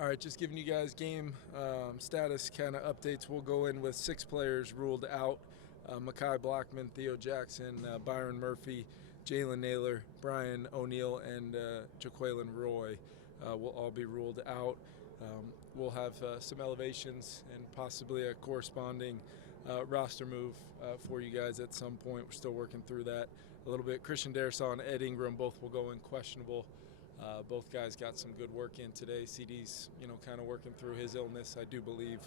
All right, just giving you guys game status kind of updates. We'll go in with 6 players ruled out: Makai Blackman, Theo Jackson, Byron Murphy, Jaylen Naylor, Brian O'Neill, and Jaqueline Roy will all be ruled out. We'll have some elevations and possibly a corresponding roster move for you guys at some point. We're still working through that a little bit. Christian Darrisaw and Ed Ingram both will go in questionable. Both guys got some good work in today. CD's, kind of working through his illness. I do believe,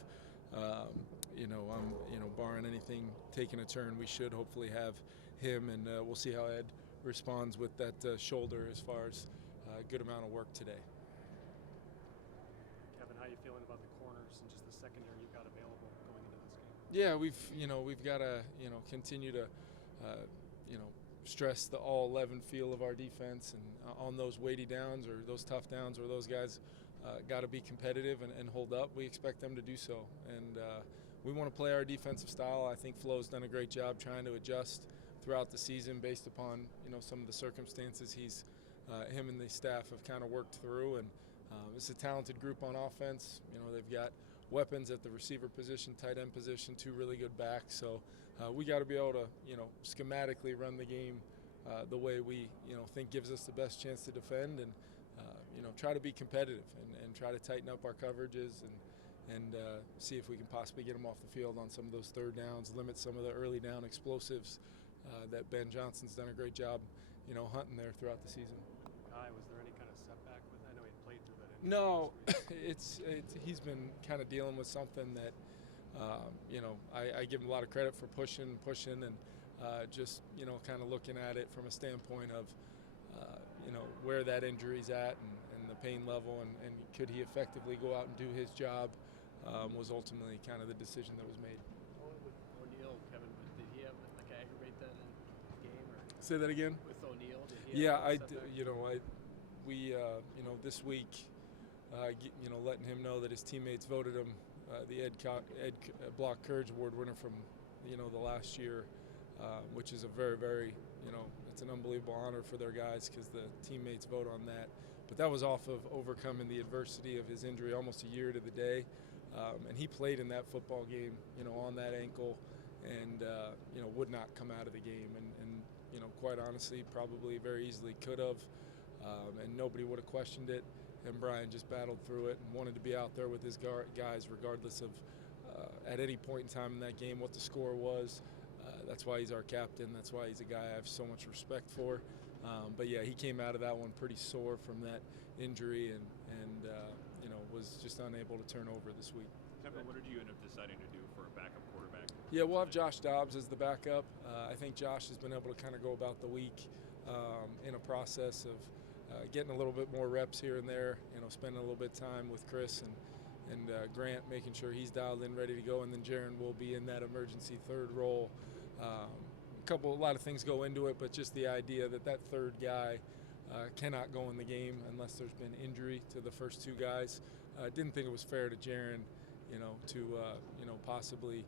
barring anything taking a turn, we should hopefully have him, and we'll see how Ed responds with that shoulder as far as a good amount of work today. Kevin, how are you feeling about the corners and just the secondary you've got available going into this game? Yeah, we've got to continue to stress the all 11 feel of our defense, and on those weighty downs or those tough downs where those guys got to be competitive and hold up, we expect them to do so, and we want to play our defensive style. I think Flo's done a great job trying to adjust throughout the season based upon some of the circumstances him and the staff have kind of worked through, and it's a talented group on offense. They've got weapons at the receiver position, tight end position, 2 really good backs. So we got to be able to, schematically run the game the way we, think gives us the best chance to defend, and try to be competitive and try to tighten up our coverages and see if we can possibly get them off the field on some of those third downs, limit some of the early down explosives that Ben Johnson's done a great job, hunting there throughout the season. Was there any kind of setback with that? I know he played through that. No, he's been kind of dealing with something that, I give him a lot of credit for pushing, and just, kind of looking at it from a standpoint of, where that injury's at and the pain level, and could he effectively go out and do his job was ultimately kind of the decision that was made. With O'Neill, Kevin, did he have aggravate that in the game? Or Say that again? With O'Neill, did he this week, letting him know that his teammates voted him the Ed Block Courage Award winner from, the last year, which is a very, very, it's an unbelievable honor for their guys because the teammates vote on that. But that was off of overcoming the adversity of his injury almost a year to the day. And he played in that football game, on that ankle, and, would not come out of the game. And quite honestly, probably very easily could have, and nobody would have questioned it. And Brian just battled through it and wanted to be out there with his guys regardless of at any point in time in that game what the score was. That's why he's our captain. That's why he's a guy I have so much respect for. But yeah, he came out of that one pretty sore from that injury, and was just unable to turn over this week. Kevin, what did you end up deciding to do for a backup quarterback? Yeah, we'll have Josh Dobbs as the backup. I think Josh has been able to kind of go about the week in a process of getting a little bit more reps here and there, spending a little bit of time with Chris and Grant, making sure he's dialed in, ready to go, and then Jaron will be in that emergency third role. A lot of things go into it, but just the idea that third guy cannot go in the game unless there's been injury to the first 2 guys. Didn't think it was fair to Jaron, to possibly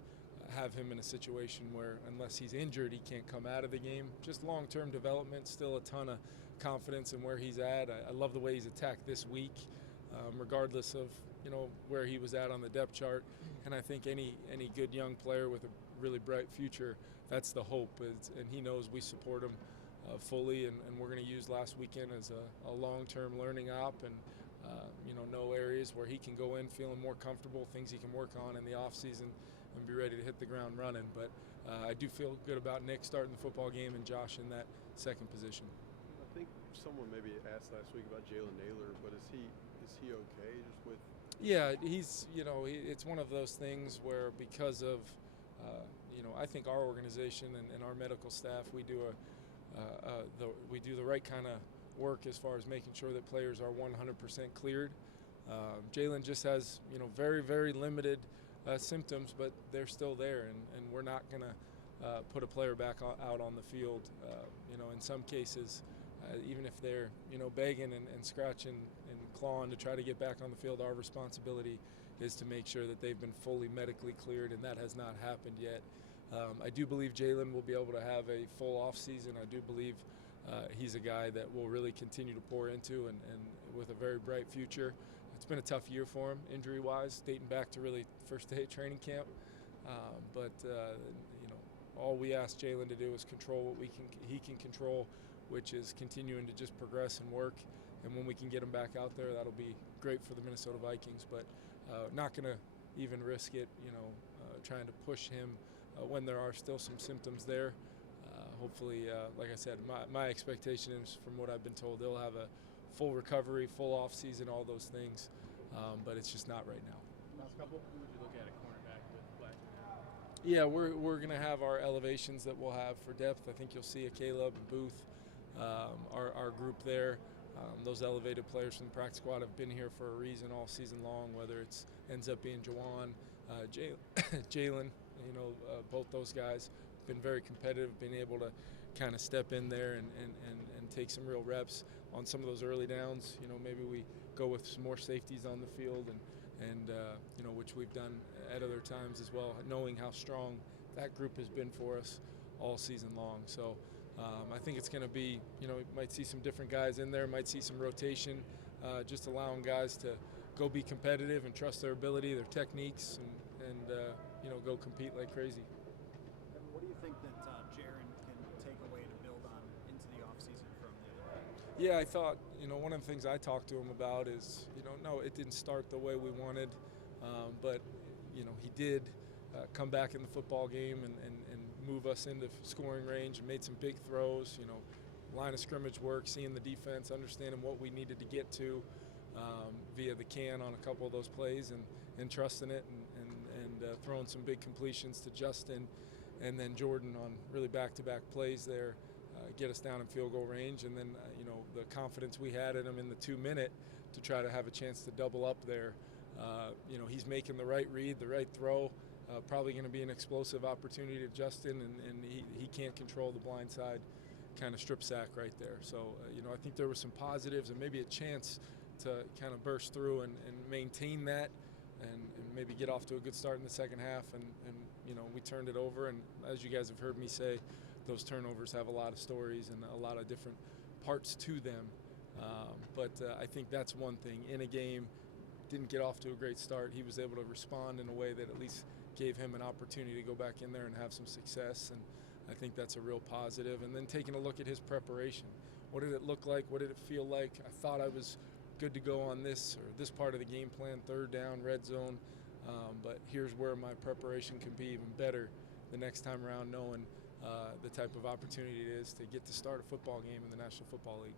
have him in a situation where unless he's injured, he can't come out of the game. Just long-term development, still a ton of confidence in where he's at. I love the way he's attacked this week, regardless of, where he was at on the depth chart. And I think any good young player with a really bright future, that's the hope. And he knows we support him fully, and we're going to use last weekend as a long-term learning op, and know areas where he can go in feeling more comfortable, things he can work on in the offseason and be ready to hit the ground running. But I do feel good about Nick starting the football game and Josh in that second position. I think someone maybe asked last week about Jaylen Naylor, but is he okay just with? Yeah, he's it's one of those things where because of I think our organization and our medical staff, we do the right kind of work as far as making sure that players are 100% cleared. Jaylen just has very, very limited symptoms, but they're still there, and we're not going to put a player back out on the field. In some cases, even if they're begging and scratching and clawing to try to get back on the field, our responsibility is to make sure that they've been fully medically cleared, and that has not happened yet. I do believe Jaylen will be able to have a full off season. I do believe he's a guy that will really continue to pour into and with a very bright future. it's been a tough year for him injury-wise, dating back to really first day of training camp. But all we ask Jaylen to do is control what he can control, which is continuing to just progress and work. And when we can get him back out there, that'll be great for the Minnesota Vikings. But not going to even risk it, trying to push him when there are still some symptoms there. Hopefully, like I said, my expectation is, from what I've been told, they'll have a full recovery, full off season, all those things. But it's just not right now. Last couple, who would you look at cornerback with Blackman? Yeah, we're going to have our elevations that we'll have for depth. I think you'll see a Caleb and Booth, our group there. Those elevated players from the practice squad have been here for a reason all season long, whether it ends up being Jawan, Jaylen, both those guys have been very competitive, been able to kind of step in there and take some real reps on some of those early downs. Maybe we go with some more safeties on the field and which we've done at other times as well, knowing how strong that group has been for us all season long. So I think it's going to be, you might see some different guys in there, might see some rotation, just allowing guys to go be competitive and trust their ability, their techniques, and go compete like crazy. What do you think that Jaren can take away to build on into the offseason from there? Yeah, I thought, one of the things I talked to him about is, no, it didn't start the way we wanted, but, he did come back in the football game and move us into scoring range and made some big throws, line of scrimmage work, seeing the defense, understanding what we needed to get to via the can on a couple of those plays and trusting it and throwing some big completions to Justin and then Jordan on really back-to-back plays there, get us down in field goal range. And then, the confidence we had in him in the 2-minute to try to have a chance to double up there. He's making the right read, the right throw. Probably going to be an explosive opportunity to Justin, and he can't control the blind side kind of strip sack right there. So, I think there were some positives and maybe a chance to kind of burst through and maintain that and maybe get off to a good start in the second half. And we turned it over. And as you guys have heard me say, those turnovers have a lot of stories and a lot of different parts to them. But I think that's one thing. In a game, didn't get off to a great start. He was able to respond in a way that at least gave him an opportunity to go back in there and have some success, and I think that's a real positive. And then taking a look at his preparation. What did it look like? What did it feel like? I thought I was good to go on this or this part of the game plan, third down, red zone, but here's where my preparation can be even better the next time around, knowing the type of opportunity it is to get to start a football game in the National Football League.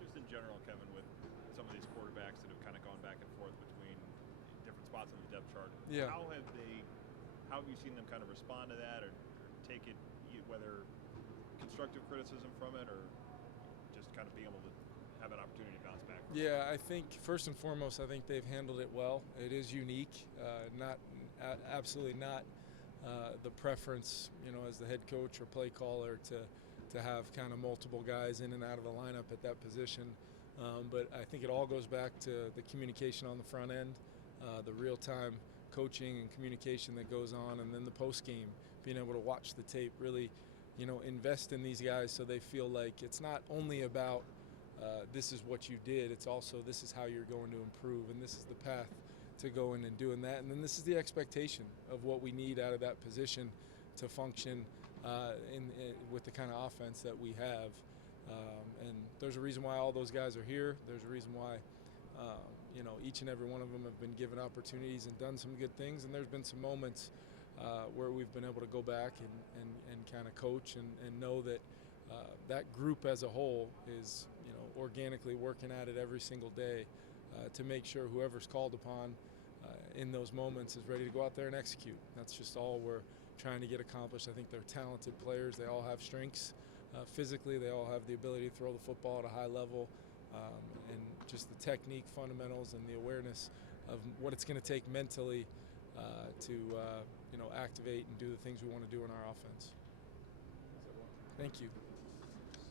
Just in general, Kevin, with some of these quarterbacks that have kind of gone back and forth between different spots on the depth chart, Yeah. how have you seen them kind of respond to that or take it, whether constructive criticism from it or just kind of being able to have an opportunity to bounce back? Yeah, I think first and foremost, I think they've handled it well. It is unique, absolutely not the preference, as the head coach or play caller to have kind of multiple guys in and out of the lineup at that position. But I think it all goes back to the communication on the front end, the real-time coaching and communication that goes on, and then the post-game, being able to watch the tape, really, invest in these guys so they feel like it's not only about this is what you did, it's also this is how you're going to improve, and this is the path to go in and doing that. And then this is the expectation of what we need out of that position to function with the kind of offense that we have. And there's a reason why all those guys are here. There's a reason why, each and every one of them have been given opportunities and done some good things. And there's been some moments where we've been able to go back and kind of coach and know that that group as a whole is, organically working at it every single day to make sure whoever's called upon in those moments is ready to go out there and execute. That's just all we're trying to get accomplished. I think they're talented players. They all have strengths. Physically, they all have the ability to throw the football at a high level, and just the technique fundamentals and the awareness of what it's going to take mentally to activate and do the things we want to do in our offense. Thank you.